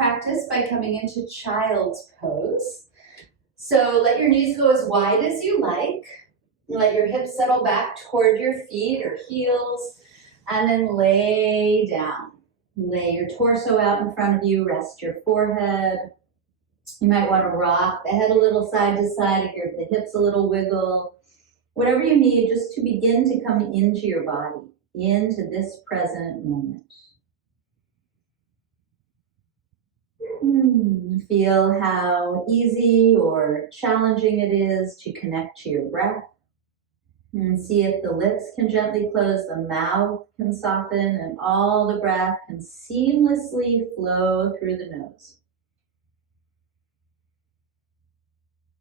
practice by coming into child's pose. So let your knees go as wide as you like. Let your hips settle back toward your feet or heels, and then lay down. Lay your torso out in front of you, rest your forehead. You might want to rock the head a little side to side, give the hips a little wiggle. Whatever you need just to begin to come into your body, into this present moment. Feel how easy or challenging it is to connect to your breath. And see if the lips can gently close, the mouth can soften, and all the breath can seamlessly flow through the nose.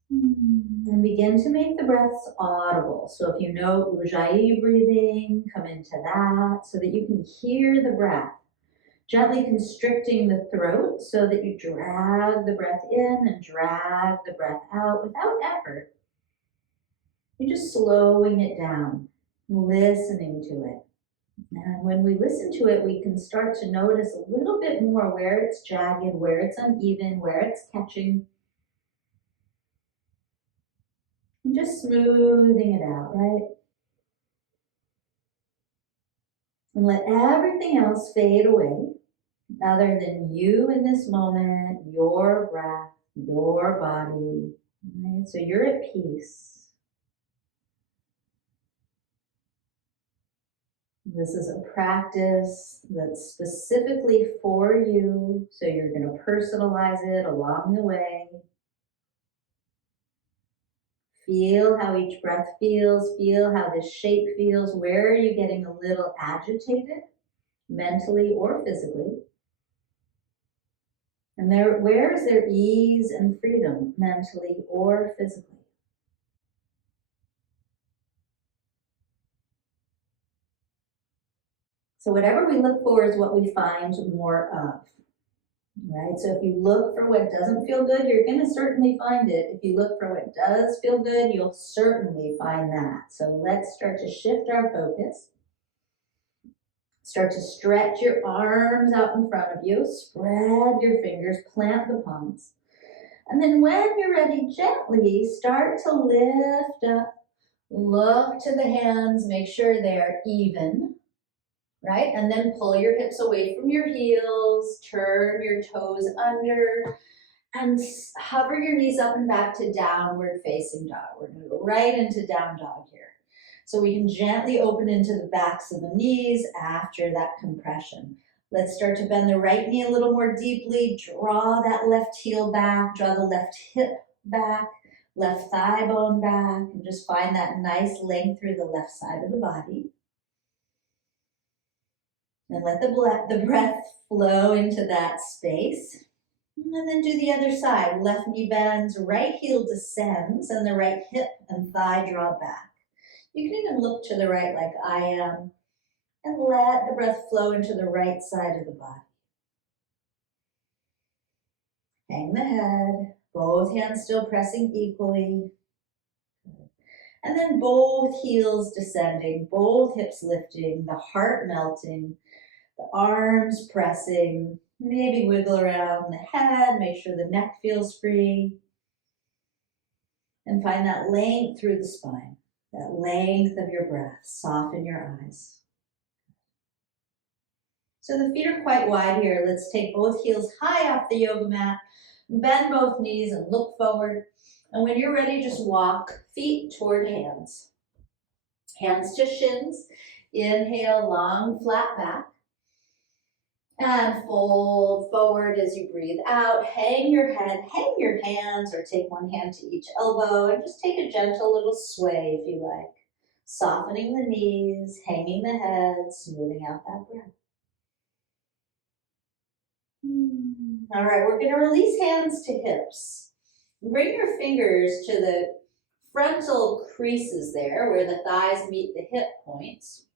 And begin to make the breaths audible. So if you know Ujjayi breathing, come into that so that you can hear the breath. Gently constricting the throat so that you drag the breath in and drag the breath out without effort. You're just slowing it down, listening to it. And when we listen to it, we can start to notice a little bit more where it's jagged, where it's uneven, where it's catching. And just smoothing it out, right? And let everything else fade away, other than you in this moment, your breath, your body. Right? So you're at peace. This is a practice that's specifically for you, so you're going to personalize it along the way. Feel how each breath feels, feel how this shape feels. Where are you getting a little agitated, mentally or physically? And where is there ease and freedom, mentally or physically? So whatever we look for is what we find more of, right? So if you look for what doesn't feel good, you're going to certainly find it. If you look for what does feel good, you'll certainly find that. So let's start to shift our focus. Start to stretch your arms out in front of you. Spread your fingers, plant the palms. And then when you're ready, gently start to lift up. Look to the hands, make sure they're even. Right? And then pull your hips away from your heels, turn your toes under, and hover your knees up and back to downward facing dog. We're going to go right into down dog here. So we can gently open into the backs of the knees after that compression. Let's start to bend the right knee a little more deeply. Draw that left heel back, draw the left hip back, left thigh bone back, and just find that nice length through the left side of the body. And let the breath flow into that space. And then do the other side. Left knee bends, right heel descends, and the right hip and thigh draw back. You can even look to the right like I am, and let the breath flow into the right side of the body. Hang the head, both hands still pressing equally. And then both heels descending, both hips lifting, the heart melting, the arms pressing, maybe wiggle around the head, make sure the neck feels free. And find that length through the spine, that length of your breath. Soften your eyes. So the feet are quite wide here. Let's take both heels high off the yoga mat, bend both knees and look forward. And when you're ready, just walk feet toward hands. Hands to shins. Inhale, long, flat back. And fold forward as you breathe out. Hang your head, hang your hands, or take one hand to each elbow, and just take a gentle little sway if you like. Softening the knees, hanging the head, smoothing out that breath. All right, we're going to release hands to hips. Bring your fingers to the frontal creases there where the thighs meet the hip points.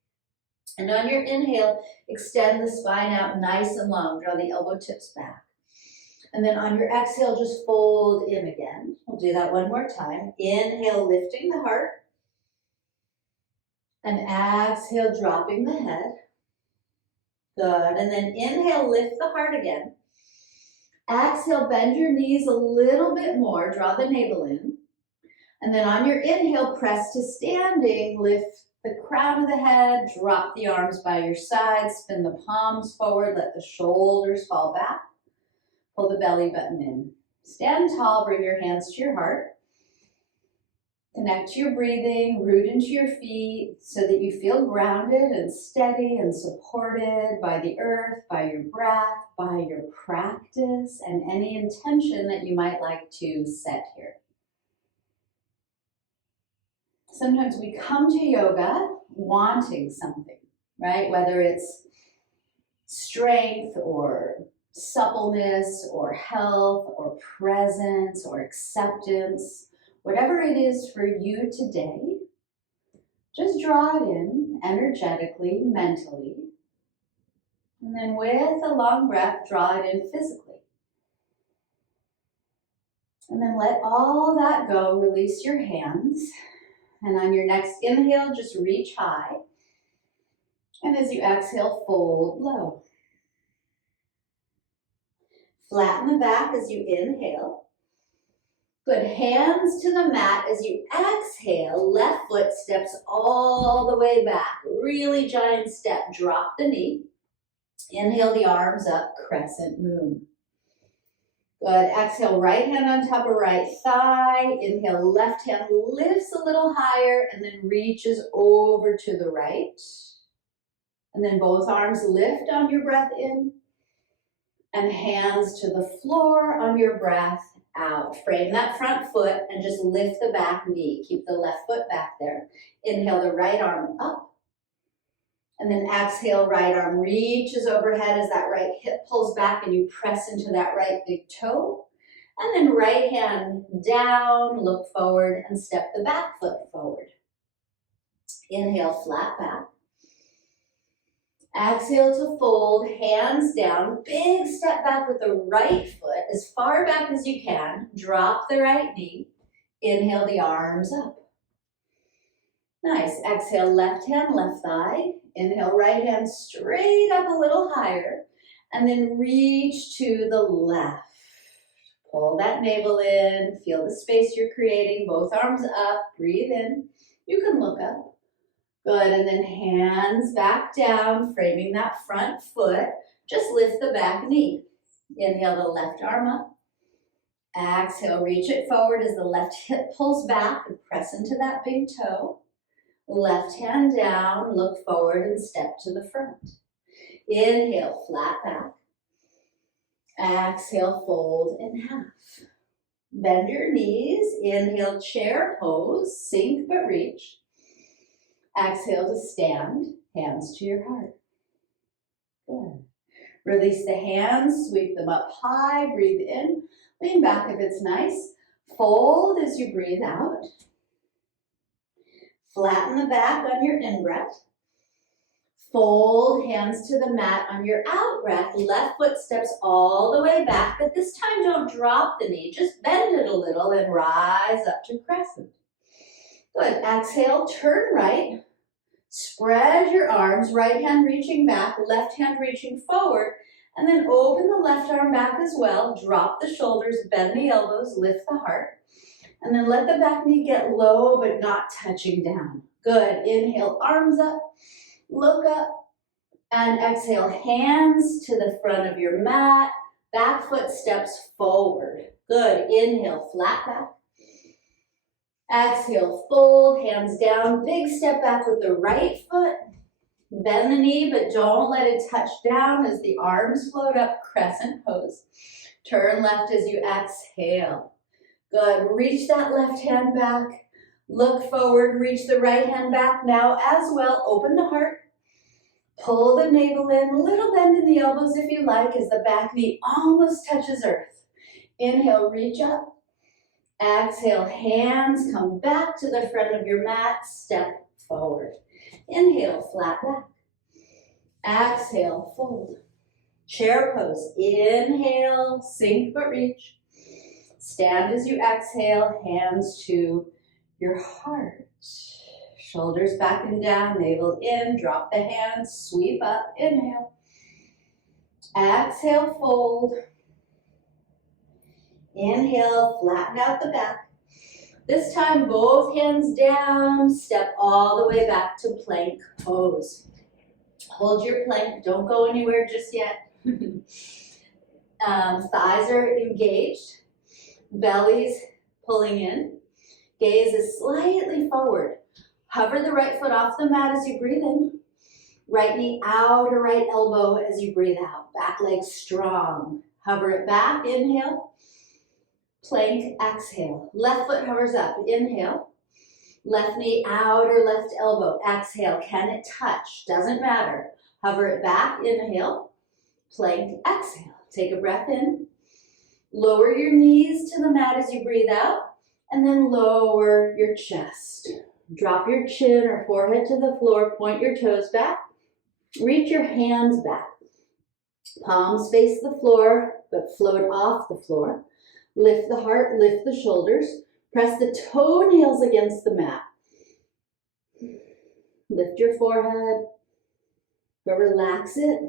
And on your inhale, extend the spine out nice and long. Draw the elbow tips back. And then on your exhale, just fold in again. We'll do that one more time. Inhale, lifting the heart. And exhale, dropping the head. Good. And then inhale, lift the heart again. Exhale, bend your knees a little bit more, draw the navel in. And then on your inhale, press to standing, lift the crown of the head, drop the arms by your side, spin the palms forward, let the shoulders fall back, pull the belly button in. Stand tall, bring your hands to your heart. Connect to your breathing, root into your feet so that you feel grounded and steady and supported by the earth, by your breath, by your practice, and any intention that you might like to set here. Sometimes we come to yoga wanting something, right? Whether it's strength or suppleness or health or presence or acceptance. Whatever it is for you today, just draw it in energetically, mentally, and then with a long breath, draw it in physically. And then let all that go, release your hands, and on your next inhale, just reach high, and as you exhale, fold low. Flatten the back as you inhale. Good, hands to the mat as you exhale, left foot steps all the way back. Really giant step, drop the knee. Inhale the arms up, crescent moon. Good, exhale, right hand on top of right thigh. Inhale, left hand lifts a little higher and then reaches over to the right. And then both arms lift on your breath in. And hands to the floor on your breath out. Frame that front foot and just lift the back knee. Keep the left foot back there. Inhale the right arm up. And then exhale, right arm reaches overhead as that right hip pulls back and you press into that right big toe. And then right hand down, look forward and step the back foot forward. Inhale, flat back. Exhale to fold, hands down, big step back with the right foot as far back as you can. Drop the right knee. Inhale the arms up. Nice. Exhale, left hand, left thigh. Inhale, right hand straight up a little higher. And then reach to the left. Pull that navel in. Feel the space you're creating. Both arms up. Breathe in. You can look up. Good, and then hands back down, framing that front foot. Just lift the back knee. Inhale the left arm up. Exhale, reach it forward as the left hip pulls back and press into that big toe. Left hand down, look forward and step to the front. Inhale, flat back. Exhale, fold in half. Bend your knees. Inhale, chair pose, sink but reach. Exhale to stand, hands to your heart. Good. Release the hands, sweep them up high, breathe in. Lean back if it's nice. Fold as you breathe out. Flatten the back on your in-breath. Fold, hands to the mat on your out-breath. Left foot steps all the way back, but this time don't drop the knee. Just bend it a little and rise up to crescent. Good. Exhale, turn right. Spread your arms, right hand reaching back, left hand reaching forward, and then open the left arm back as well. Drop the shoulders, bend the elbows, lift the heart, and then let the back knee get low but not touching down. Good. Inhale, arms up, look up, and exhale, hands to the front of your mat, back foot steps forward. Good. Inhale, flat back. Exhale, fold, hands down, big step back with the right foot. Bend the knee, but don't let it touch down as the arms float up, crescent pose. Turn left as you exhale. Good, reach that left hand back. Look forward, reach the right hand back. Now as well, open the heart. Pull the navel in, little bend in the elbows if you like as the back knee almost touches earth. Inhale, reach up. Exhale, hands come back to the front of your mat, step forward. Inhale, flat back. Exhale, fold. Chair pose. Inhale, sink but reach. Stand as you exhale, hands to your heart. Shoulders back and down, navel in, drop the hands, sweep up, inhale. Exhale, fold. Inhale, flatten out the back. This time, both hands down, step all the way back to plank pose. Hold your plank, don't go anywhere just yet. Thighs are engaged, belly's pulling in, gaze is slightly forward. Hover the right foot off the mat as you breathe in. Right knee out or right elbow as you breathe out. Back leg strong. Hover it back, inhale. Plank, exhale. Left foot hovers up, inhale. Left knee out or left elbow, exhale. Can it touch? Doesn't matter. Hover it back, inhale. Plank, exhale. Take a breath in. Lower your knees to the mat as you breathe out, and then lower your chest. Drop your chin or forehead to the floor, point your toes back. Reach your hands back. Palms face the floor, but float off the floor. Lift the heart, lift the shoulders. Press the toenails against the mat. Lift your forehead, but relax it.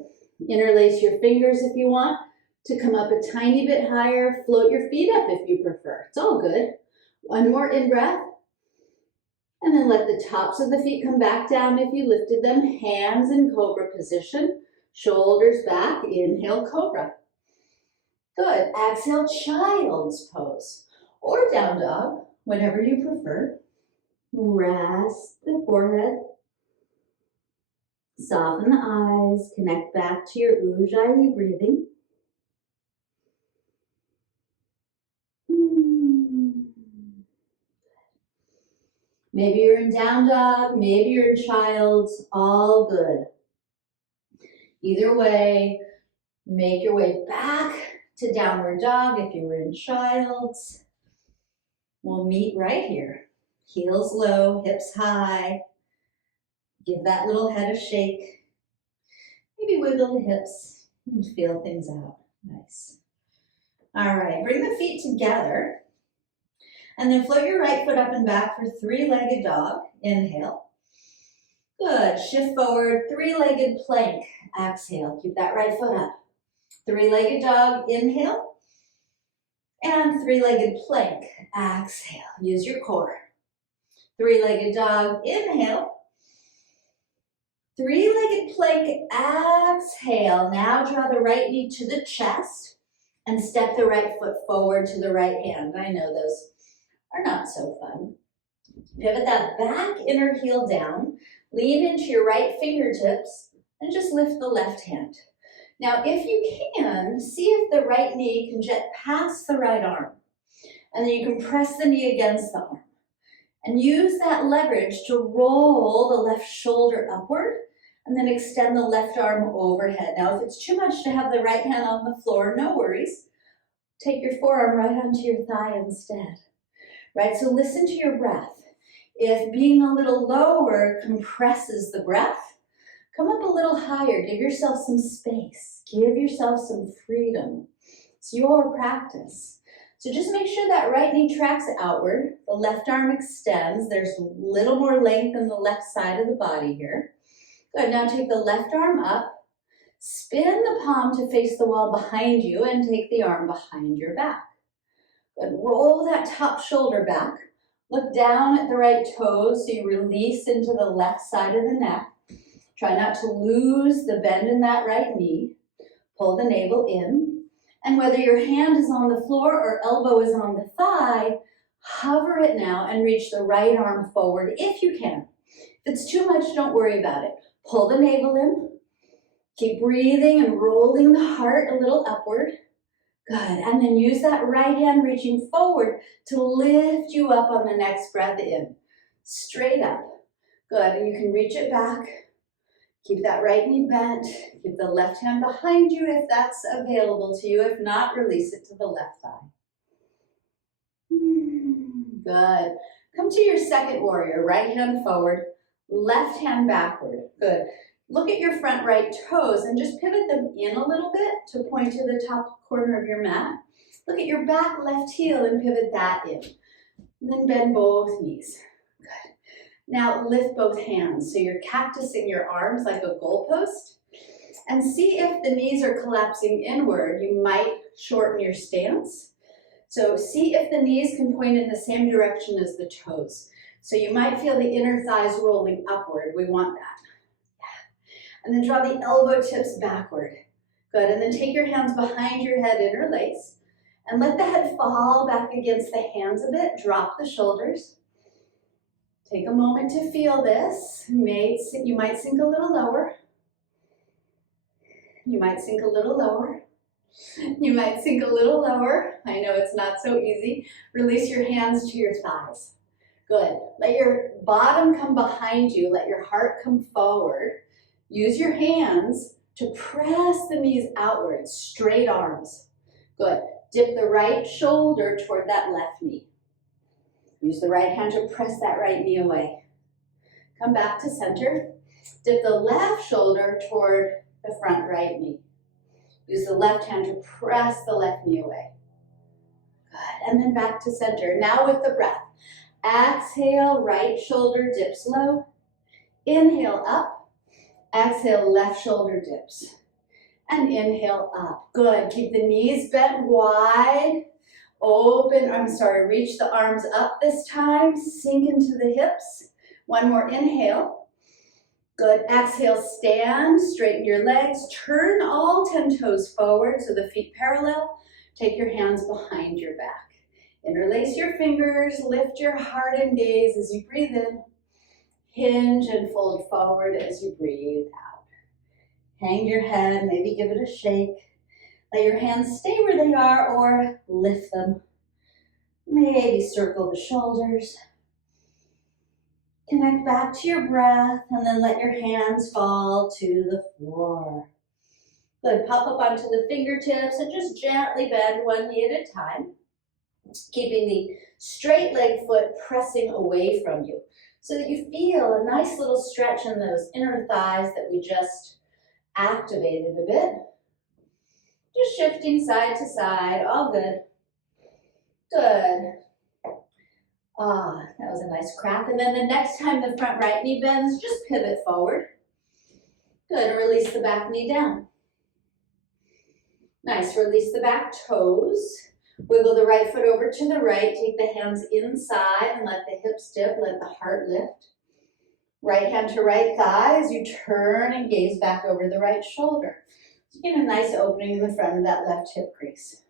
Interlace your fingers if you want to come up a tiny bit higher. Float your feet up if you prefer. It's all good. One more in-breath. And then let the tops of the feet come back down if you lifted them. Hands in cobra position. Shoulders back. Inhale, cobra. Good. Exhale, child's pose. Or down dog, whatever you prefer. Rest the forehead. Soften the eyes. Connect back to your Ujjayi breathing. Maybe you're in down dog, maybe you're in child's, all good. Either way, make your way back to downward dog if you were in child's. We'll meet right here. Heels low, hips high. Give that little head a shake. Maybe wiggle the hips and feel things out. Nice. All right, bring the feet together. And then float your right foot up and back for three-legged dog. Inhale. Good. Shift forward. Three-legged plank. Exhale. Keep that right foot up. Three-legged dog. Inhale. And three-legged plank. Exhale. Use your core. Three-legged dog. Inhale. Three-legged plank. Exhale. Now draw the right knee to the chest and step the right foot forward to the right hand. I know those are not so fun. Pivot that back inner heel down, lean into your right fingertips, and just lift the left hand. Now, if you can, see if the right knee can jet past the right arm. And then you can press the knee against the arm. And use that leverage to roll the left shoulder upward, and then extend the left arm overhead. Now, if it's too much to have the right hand on the floor, no worries. Take your forearm right onto your thigh instead. Right, so listen to your breath. If being a little lower compresses the breath, come up a little higher. Give yourself some space. Give yourself some freedom. It's your practice. So just make sure that right knee tracks outward. The left arm extends. There's a little more length on the left side of the body here. Good, now take the left arm up. Spin the palm to face the wall behind you and take the arm behind your back. Good. Roll that top shoulder back. Look down at the right toes so you release into the left side of the neck. Try not to lose the bend in that right knee. Pull the navel in. And whether your hand is on the floor or elbow is on the thigh, hover it now and reach the right arm forward if you can. If it's too much, don't worry about it. Pull the navel in. Keep breathing and rolling the heart a little upward. Good, and then use that right hand reaching forward to lift you up on the next breath in. Straight up. Good, and you can reach it back. Keep that right knee bent. Keep the left hand behind you if that's available to you. If not, release it to the left thigh. Good. Come to your second warrior. Right hand forward, left hand backward. Good. Look at your front right toes and just pivot them in a little bit to point to the top corner of your mat. Look at your back left heel and pivot that in. And then bend both knees. Good. Now lift both hands. So you're cactusing your arms like a goalpost. And see if the knees are collapsing inward. You might shorten your stance. So see if the knees can point in the same direction as the toes. So you might feel the inner thighs rolling upward. We want that. And then draw the elbow tips backward. Good, and then take your hands behind your head, interlace, and let the head fall back against the hands a bit. Drop the shoulders. Take a moment to feel this. You might sink a little lower. You might sink a little lower. You might sink a little lower. I know it's not so easy. Release your hands to your thighs. Good. Let your bottom come behind you. Let your heart come forward. Use your hands to press the knees outward, straight arms. Good. Dip the right shoulder toward that left knee. Use the right hand to press that right knee away. Come back to center. Dip the left shoulder toward the front right knee. Use the left hand to press the left knee away. Good. And then back to center. Now with the breath. Exhale, right shoulder dips low. Inhale up. Exhale, left shoulder dips. And inhale up. Good. Keep the knees bent wide. Reach the arms up this time. Sink into the hips. One more inhale. Good. Exhale, stand. Straighten your legs. Turn all 10 toes forward so the feet parallel. Take your hands behind your back. Interlace your fingers. Lift your heart and gaze as you breathe in. Hinge and fold forward as you breathe out. Hang your head, maybe give it a shake. Let your hands stay where they are or lift them. Maybe circle the shoulders. Connect back to your breath and then let your hands fall to the floor. Good, pop up onto the fingertips and just gently bend one knee at a time. Keeping the straight leg foot pressing away from you so that you feel a nice little stretch in those inner thighs that we just activated a bit. Just shifting side to side, all good. Good. That was a nice crack. And then the next time the front right knee bends, just pivot forward. Good, and release the back knee down. Nice, release the back toes. Wiggle the right foot over to the right. Take the hands inside and let the hips dip, let the heart lift. Right hand to right thigh as you turn and gaze back over the right shoulder. So get a nice opening in the front of that left hip crease.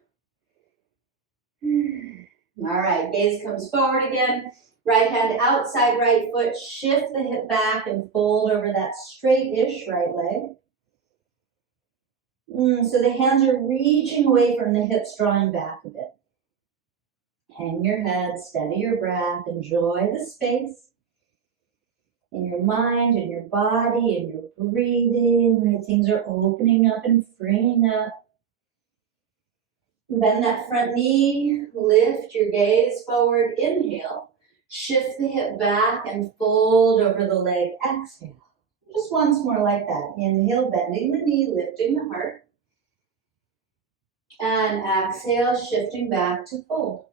All right, gaze comes forward again. Right hand outside right foot. Shift the hip back and fold over that straight-ish right leg. So the hands are reaching away from the hips, drawing back a bit. Hang your head, steady your breath, enjoy the space in your mind, in your body, in your breathing, right? Things are opening up and freeing up. Bend that front knee, lift your gaze forward, inhale. Shift the hip back and fold over the leg, exhale. Just once more like that. Inhale, bending the knee, lifting the heart. And exhale, shifting back to fold.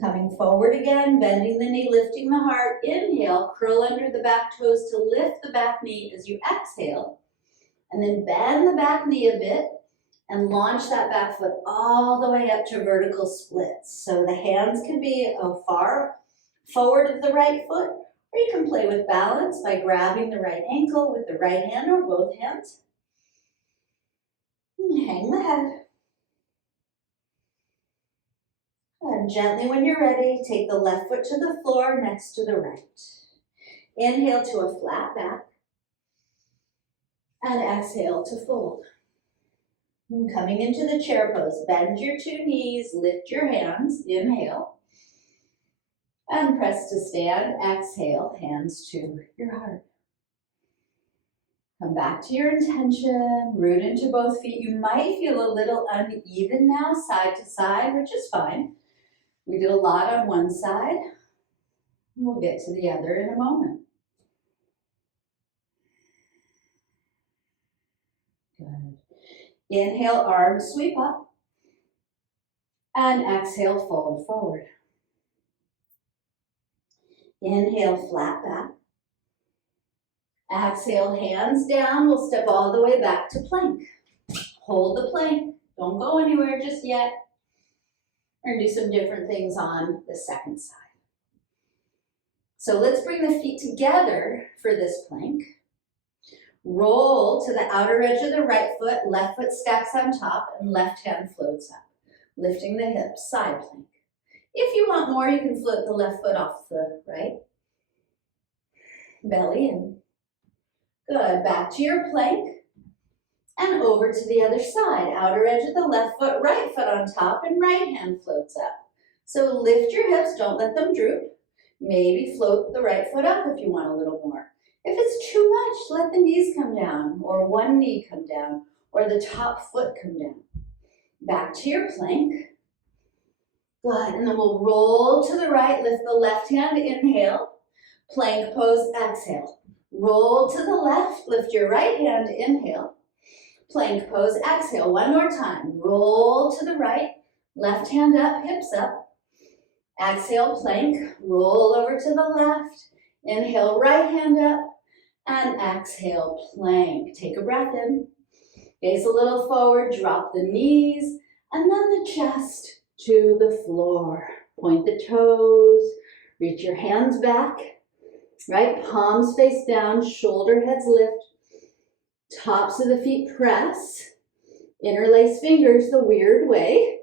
Coming forward again, bending the knee, lifting the heart. Inhale, curl under the back toes to lift the back knee as you exhale. And then bend the back knee a bit and launch that back foot all the way up to vertical splits. So the hands can be far forward of the right foot, or you can play with balance by grabbing the right ankle with the right hand or both hands. Hang the head. And gently, when you're ready, take the left foot to the floor next to the right. Inhale to a flat back. And exhale to fold. And coming into the chair pose, bend your two knees, lift your hands, inhale. And press to stand, exhale, hands to your heart. Come back to your intention, root into both feet. You might feel a little uneven now, side to side, which is fine. We did a lot on one side. We'll get to the other in a moment. Good. Inhale, arms sweep up. And exhale, fold forward. Inhale, flat back. Exhale, hands down. We'll step all the way back to plank. Hold the plank. Don't go anywhere just yet. We're gonna do some different things on the second side. So let's bring the feet together for this plank. Roll to the outer edge of the right foot, left foot stacks on top, and left hand floats up, lifting the hips, side plank. If you want more, you can float the left foot off the right. Belly in. Good, back to your plank. And over to the other side, outer edge of the left foot, right foot on top, and right hand floats up. So lift your hips, don't let them droop. Maybe float the right foot up if you want a little more. If it's too much, let the knees come down, or one knee come down, or the top foot come down. Back to your plank. Good, and then we'll roll to the right, lift the left hand, inhale. Plank pose, exhale. Roll to the left, lift your right hand, inhale. Plank pose, exhale. One more time. Roll to the right, left hand up, hips up. Exhale, plank. Roll over to the left. Inhale, right hand up. And exhale, plank. Take a breath in. Gaze a little forward, drop the knees, and then the chest to the floor. Point the toes, reach your hands back. Right, palms face down, shoulder heads lift. Tops of the feet press, interlace fingers the weird way,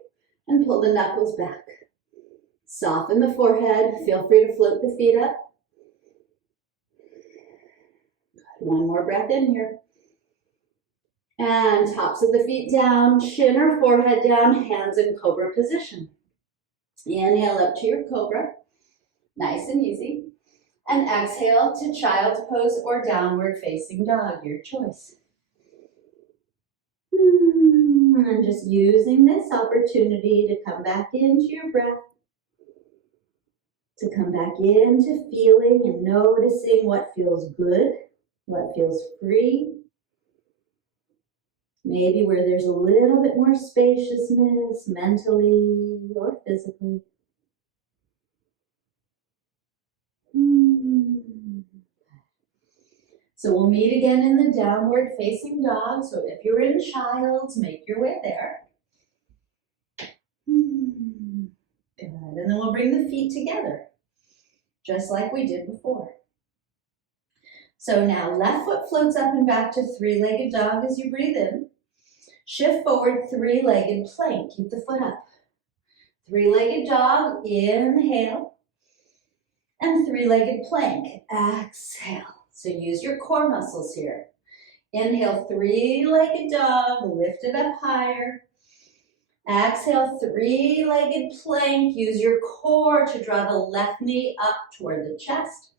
and pull the knuckles back. Soften the forehead, feel free to float the feet up. One more breath in here. And tops of the feet down, chin or forehead down, hands in cobra position. Inhale up to your cobra, nice and easy. And exhale to child's pose or downward facing dog, your choice. And just using this opportunity to come back into your breath, to come back into feeling and noticing what feels good, what feels free. Maybe where there's a little bit more spaciousness mentally or physically. So we'll meet again in the downward facing dog. So if you're in child's, make your way there. Good. And then we'll bring the feet together, just like we did before. So now left foot floats up and back to three-legged dog as you breathe in. Shift forward, three-legged plank. Keep the foot up. Three-legged dog, inhale. And three-legged plank, exhale. So use your core muscles here. Inhale, three-legged dog, lift it up higher. Exhale, three-legged plank. Use your core to draw the left knee up toward the chest.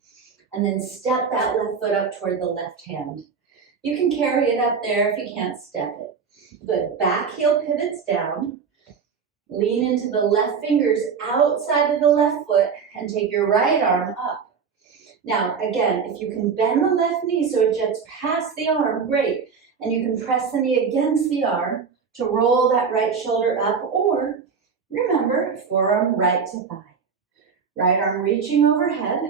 And then step that left foot up toward the left hand. You can carry it up there if you can't step it. Good. Back heel pivots down. Lean into the left fingers outside of the left foot and take your right arm up. Now, again, if you can bend the left knee so it jets past the arm, great. And you can press the knee against the arm to roll that right shoulder up, or remember, forearm right to thigh. Right arm reaching overhead.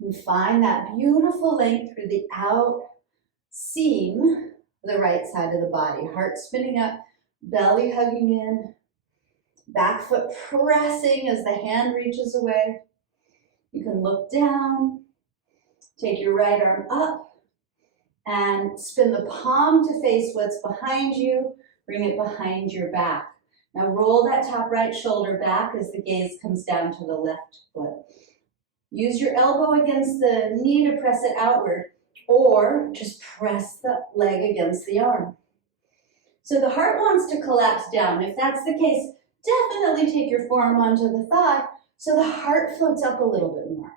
And find that beautiful length through the out seam, the right side of the body. Heart spinning up, belly hugging in. Back foot pressing as the hand reaches away. You can look down, take your right arm up, and spin the palm to face what's behind you. Bring it behind your back. Now roll that top right shoulder back as the gaze comes down to the left foot. Use your elbow against the knee to press it outward, or just press the leg against the arm. So the heart wants to collapse down. If that's the case, definitely take your forearm onto the thigh so the heart floats up a little bit more,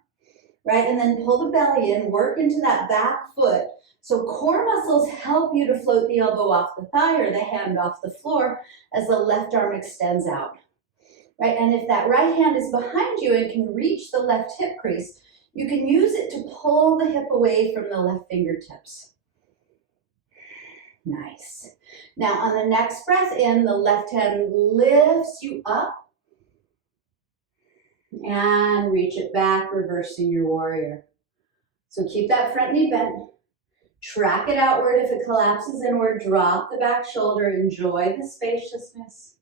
right? And then pull the belly in, work into that back foot. So core muscles help you to float the elbow off the thigh or the hand off the floor as the left arm extends out, right? And if that right hand is behind you and can reach the left hip crease, you can use it to pull the hip away from the left fingertips. Nice. Now on the next breath in, the left hand lifts you up and reach it back, reversing your warrior. So keep that front knee bent. Track it outward. If it collapses inward, drop the back shoulder. Enjoy the spaciousness.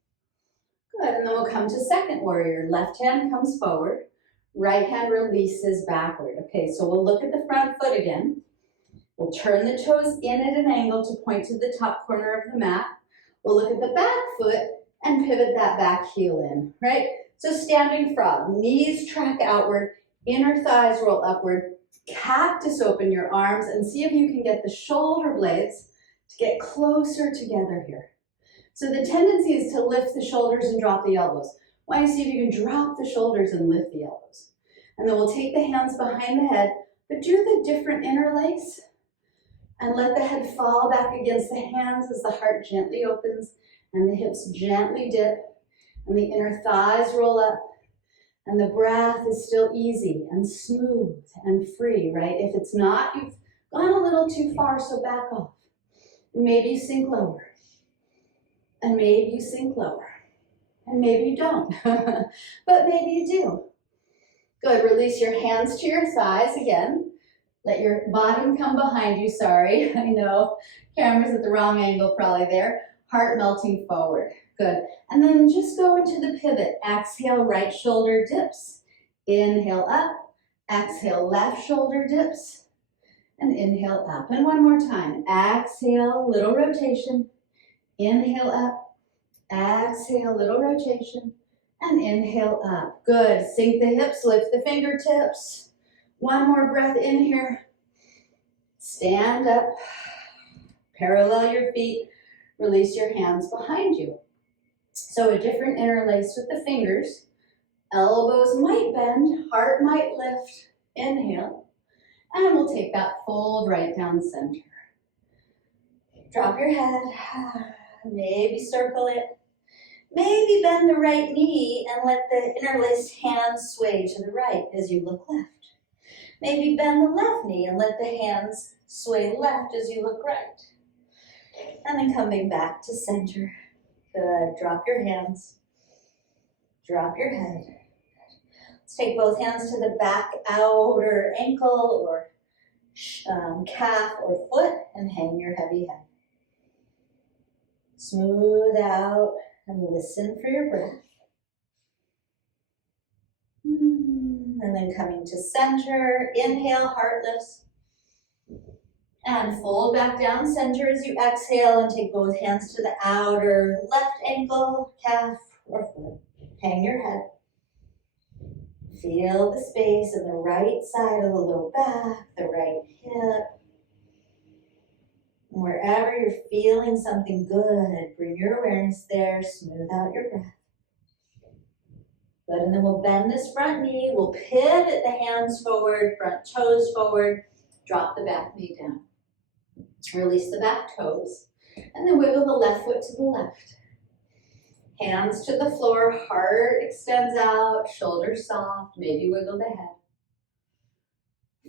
Good, and then we'll come to second warrior. Left hand comes forward, right hand releases backward. Okay, so we'll look at the front foot again. We'll turn the toes in at an angle to point to the top corner of the mat. We'll look at the back foot and pivot that back heel in, right? So standing frog, knees track outward, inner thighs roll upward, cactus open your arms, and see if you can get the shoulder blades to get closer together here. So the tendency is to lift the shoulders and drop the elbows. Why don't you see if you can drop the shoulders and lift the elbows. And then we'll take the hands behind the head, but do the different interlace and let the head fall back against the hands as the heart gently opens and the hips gently dip and the inner thighs roll up and the breath is still easy and smooth and free, right? If it's not, you've gone a little too far, so back off. Maybe you sink lower. And maybe you sink lower. And maybe you don't. But maybe you do. Good, release your hands to your thighs again. Let your bottom come behind you, sorry. I know, camera's at the wrong angle probably there. Heart melting forward, good. And then just go into the pivot. Exhale, right shoulder dips. Inhale up, exhale, left shoulder dips. And inhale up, and one more time. Exhale, little rotation. Inhale up, exhale, little rotation. And inhale up, good. Sink the hips, lift the fingertips. One more breath in here. Stand up, parallel your feet, release your hands behind you. So a different interlace with the fingers. Elbows might bend, heart might lift. Inhale, and we'll take that fold right down center. Drop your head, maybe circle it. Maybe bend the right knee and let the interlaced hands sway to the right as you look left. Maybe bend the left knee and let the hands sway left as you look right. And then coming back to center. Good, drop your hands. Drop your head. Let's take both hands to the back outer ankle or calf or foot and hang your heavy head. Smooth out and listen for your breath. And then coming to center, inhale, heart lifts. And fold back down center as you exhale and take both hands to the outer left ankle, calf, or foot. Hang your head. Feel the space in the right side of the low back, the right hip. And wherever you're feeling something good, bring your awareness there, smooth out your breath. Good, and then we'll bend this front knee, we'll pivot the hands forward, front toes forward, drop the back knee down. Release the back toes, and then wiggle the left foot to the left. Hands to the floor, heart extends out, shoulders soft, maybe wiggle the head.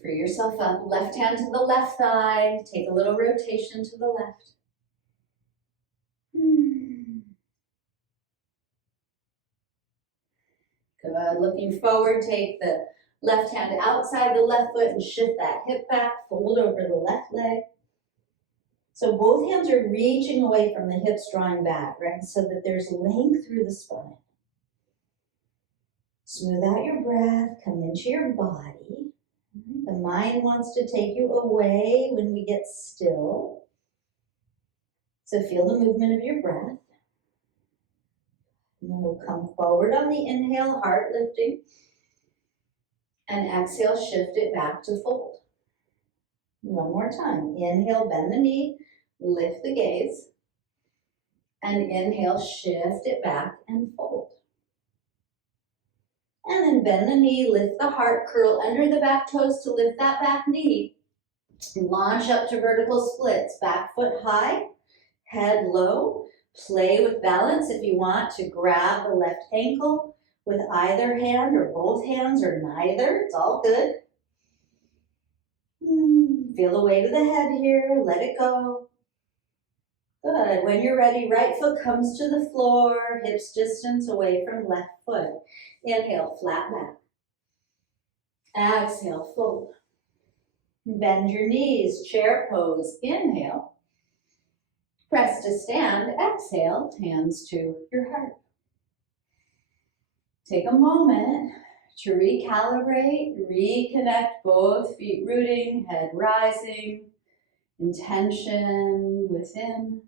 Free yourself up, left hand to the left thigh, take a little rotation to the left. Good, looking forward, take the left hand outside the left foot and shift that hip back, fold over the left leg. So both hands are reaching away from the hips, drawing back, right? So that there's length through the spine. Smooth out your breath, come into your body. The mind wants to take you away when we get still. So feel the movement of your breath. And then we'll come forward on the inhale, heart lifting. And exhale, shift it back to fold. One more time. Inhale, bend the knee, lift the gaze. And inhale, shift it back and fold. And then bend the knee, lift the heart, curl under the back toes to lift that back knee. Launch up to vertical splits, back foot high, head low. Play with balance if you want to grab the left ankle with either hand or both hands or neither. It's all good. Feel the weight of the head here. Let it go. Good. When you're ready, right foot comes to the floor, hips distance away from left foot. Inhale, flat back. Exhale, fold. Bend your knees, chair pose. Inhale. Press to stand. Exhale, hands to your heart. Take a moment to recalibrate, reconnect both feet rooting, head rising, intention within.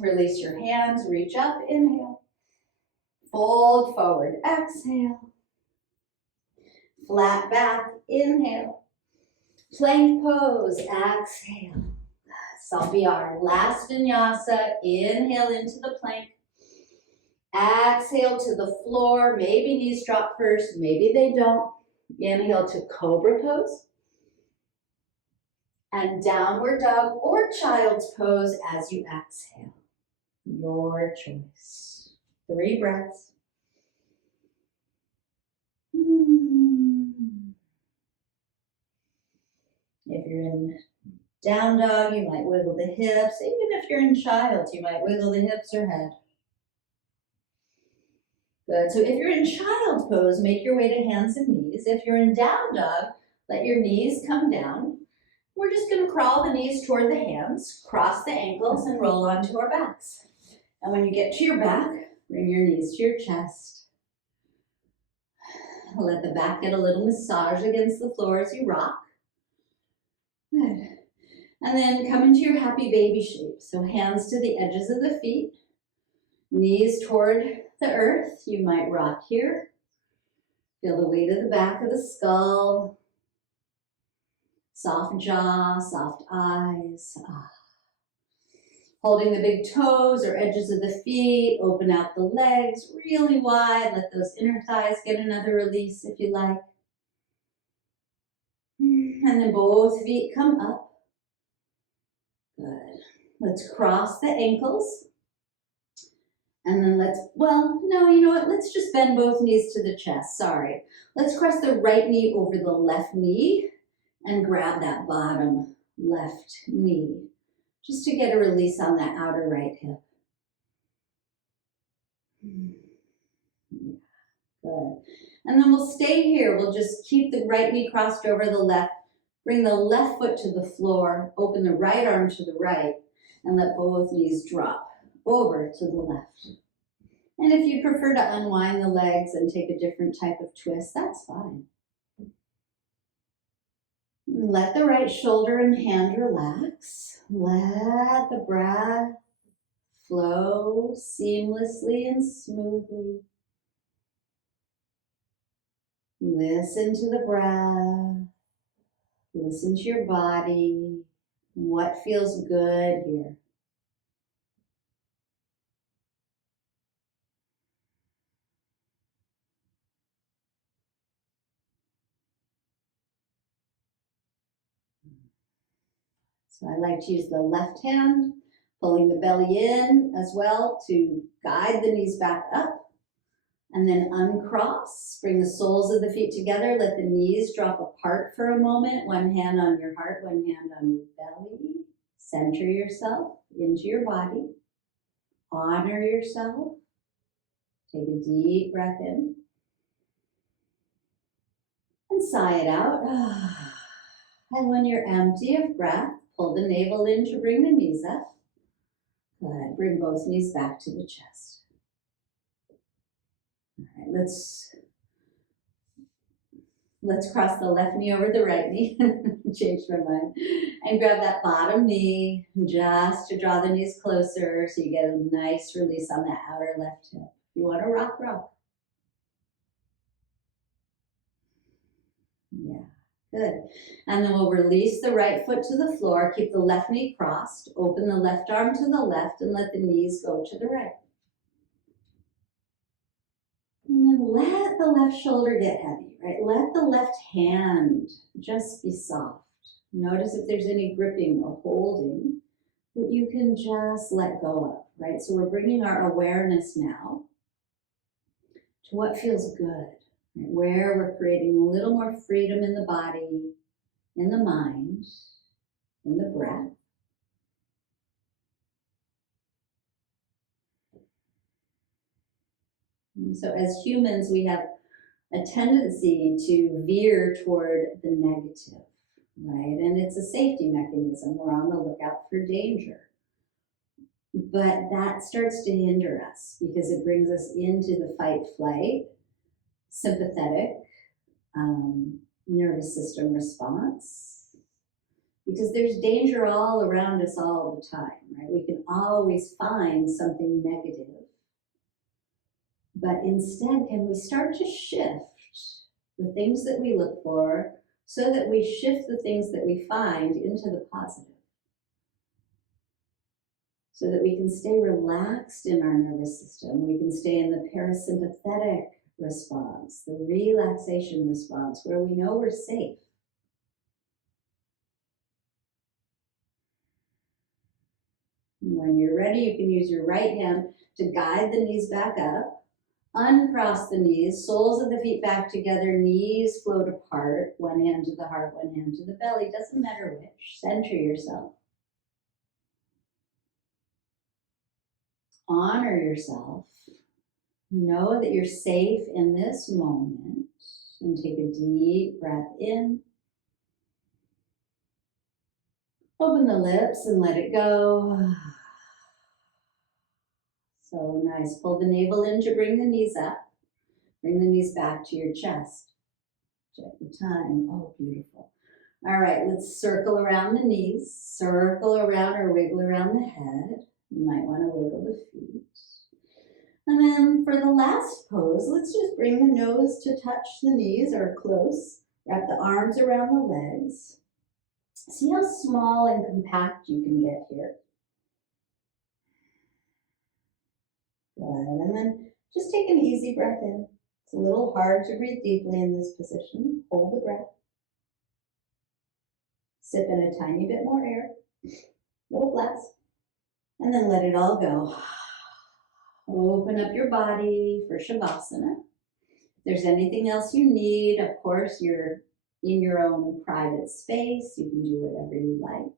Release your hands, reach up, inhale. Fold forward, exhale. Flat back, inhale. Plank pose, exhale. Salpiyar, last vinyasa, inhale into the plank. Exhale to the floor, maybe knees drop first, maybe they don't. Inhale to cobra pose. And downward dog or child's pose as you exhale. Your choice. 3 breaths. If you're in down dog, you might wiggle the hips. Even if you're in child, you might wiggle the hips or head. Good. So if you're in child's pose, make your way to hands and knees. If you're in down dog, let your knees come down. We're just going to crawl the knees toward the hands, cross the ankles, and roll onto our backs. And when you get to your back, bring your knees to your chest. Let the back get a little massage against the floor as you rock. Good. And then come into your happy baby shape. So hands to the edges of the feet, knees toward the earth. You might rock here. Feel the weight of the back of the skull. Soft jaw, soft eyes. Holding the big toes or edges of the feet. Open out the legs really wide. Let those inner thighs get another release if you like. And then both feet come up. Good. Let's cross the ankles. And then let's just bend both knees to the chest. Sorry. Let's cross the right knee over the left knee and grab that bottom left knee just to get a release on that outer right hip. Good. And then we'll stay here. We'll just keep the right knee crossed over the left. Bring the left foot to the floor. Open the right arm to the right and let both knees drop over to the left. And if you prefer to unwind the legs and take a different type of twist, that's fine. Let the right shoulder and hand relax. Let the breath flow seamlessly and smoothly. Listen to the breath. Listen to your body. What feels good here? So I like to use the left hand, pulling the belly in as well to guide the knees back up. And then uncross, bring the soles of the feet together, let the knees drop apart for a moment. One hand on your heart, one hand on your belly. Center yourself into your body. Honor yourself. Take a deep breath in. And sigh it out. And when you're empty of breath, pull the navel in to bring the knees up. Good. Bring both knees back to the chest. All right, let's cross the left knee over the right knee. Changed my mind. And grab that bottom knee just to draw the knees closer so you get a nice release on that outer left hip. If you want to rock, rock. Yeah. Good. And then we'll release the right foot to the floor. Keep the left knee crossed. Open the left arm to the left and let the knees go to the right. And then let the left shoulder get heavy, right? Let the left hand just be soft. Notice if there's any gripping or holding that you can just let go of, right? So we're bringing our awareness now to what feels good, right? Where we're creating a little more freedom in the body, in the mind, in the breath. And so as humans, we have a tendency to veer toward the negative, right? And it's a safety mechanism. We're on the lookout for danger. But that starts to hinder us because it brings us into the fight flight, sympathetic nervous system response. Because there's danger all around us all the time, right? We can always find something negative. But instead, can we start to shift the things that we look for so that we shift the things that we find into the positive? So that we can stay relaxed in our nervous system. We can stay in the parasympathetic response, the relaxation response, where we know we're safe. When you're ready, you can use your right hand to guide the knees back up. Uncross the knees, soles of the feet back together, knees float apart, one hand to the heart, one hand to the belly, doesn't matter which. Center yourself. Honor yourself. Know that you're safe in this moment. And take a deep breath in. Open the lips and let it go. So nice. Pull the navel in to bring the knees up. Bring the knees back to your chest. Check the time. Oh, beautiful. All right, let's circle around the knees. Circle around or wiggle around the head. You might want to wiggle the feet. And then for the last pose, let's just bring the nose to touch the knees or close. Wrap the arms around the legs. See how small and compact you can get here. Good. And then just take an easy breath in. It's a little hard to breathe deeply in this position. Hold the breath. Sip in a tiny bit more air. Little blast. And then let it all go. Open up your body for Shavasana. If there's anything else you need, of course, you're in your own private space. You can do whatever you like.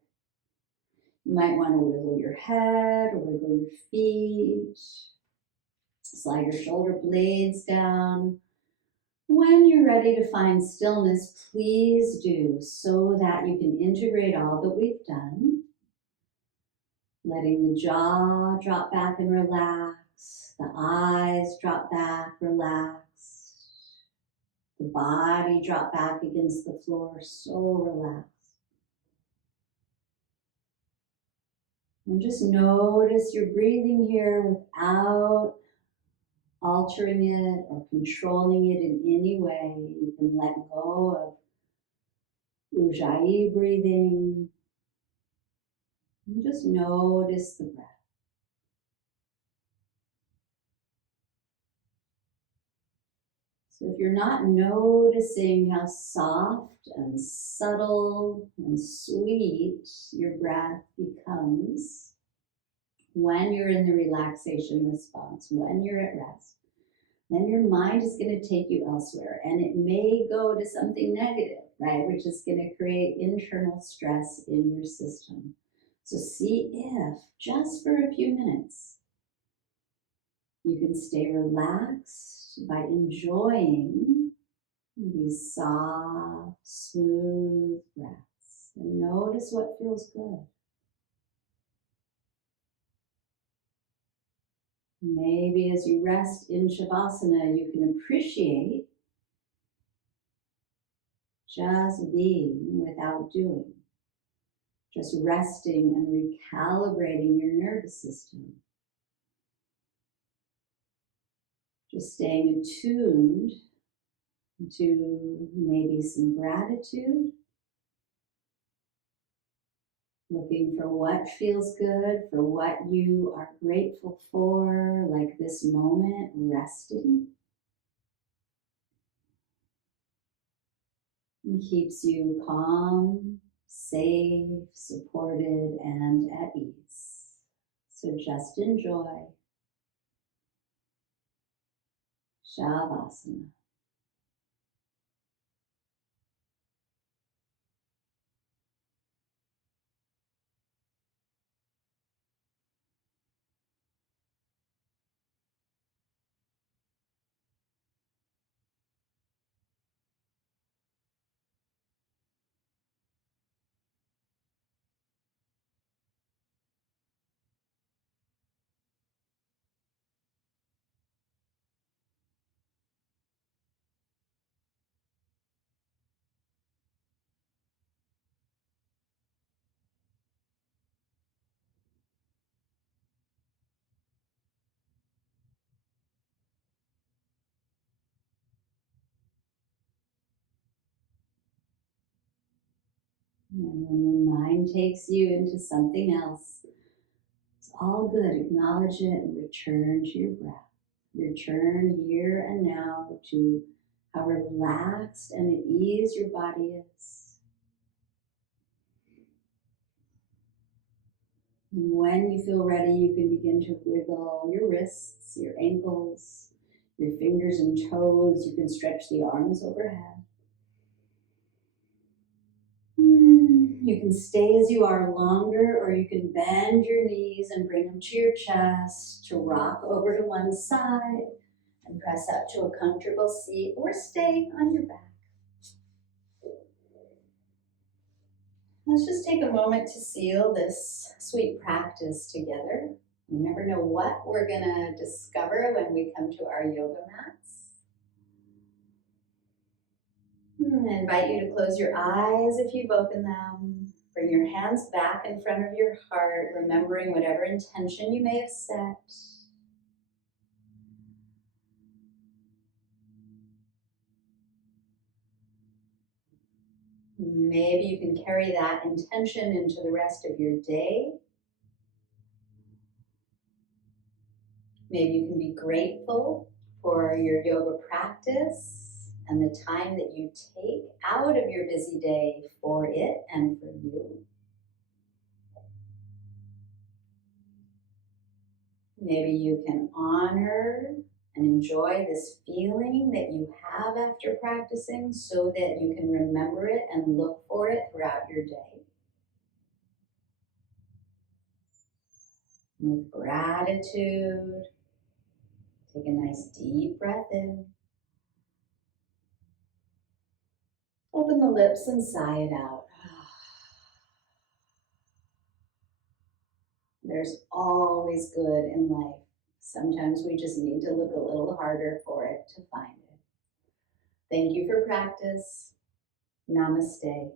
You might want to wiggle your head or wiggle your feet. Slide your shoulder blades down. When you're ready to find stillness, please do, so that you can integrate all that we've done. Letting the jaw drop back and relax. The eyes drop back, relax. The body drop back against the floor, so relaxed. And just notice your breathing here without altering it or controlling it in any way. You can let go of Ujjayi breathing. And just notice the breath. So if you're not noticing how soft and subtle and sweet your breath becomes when you're in the relaxation response, when you're at rest, then your mind is going to take you elsewhere, and it may go to something negative, right? Which is going to create internal stress in your system. So see if, just for a few minutes, you can stay relaxed by enjoying these soft, smooth breaths. And notice what feels good. Maybe as you rest in Shavasana, you can appreciate just being without doing. Just resting and recalibrating your nervous system. Just staying attuned to maybe some gratitude. Looking for what feels good, for what you are grateful for, like this moment, resting. It keeps you calm, safe, supported, and at ease. So just enjoy Shavasana. And when your mind takes you into something else, it's all good. Acknowledge it and return to your breath. Return here and now to how relaxed and at ease your body is. And when you feel ready, you can begin to wiggle your wrists, your ankles, your fingers and toes. You can stretch the arms overhead. You can stay as you are longer, or you can bend your knees and bring them to your chest to rock over to one side and press up to a comfortable seat or stay on your back. Let's just take a moment to seal this sweet practice together. You never know what we're gonna discover when we come to our yoga mats. I invite you to close your eyes if you've opened them. Bring your hands back in front of your heart, remembering whatever intention you may have set. Maybe you can carry that intention into the rest of your day. Maybe you can be grateful for your yoga practice and the time that you take out of your busy day for it and for you. Maybe you can honor and enjoy this feeling that you have after practicing so that you can remember it and look for it throughout your day. With gratitude, take a nice deep breath in. Open the lips and sigh it out. There's always good in life. Sometimes we just need to look a little harder for it to find it. Thank you for practice. Namaste.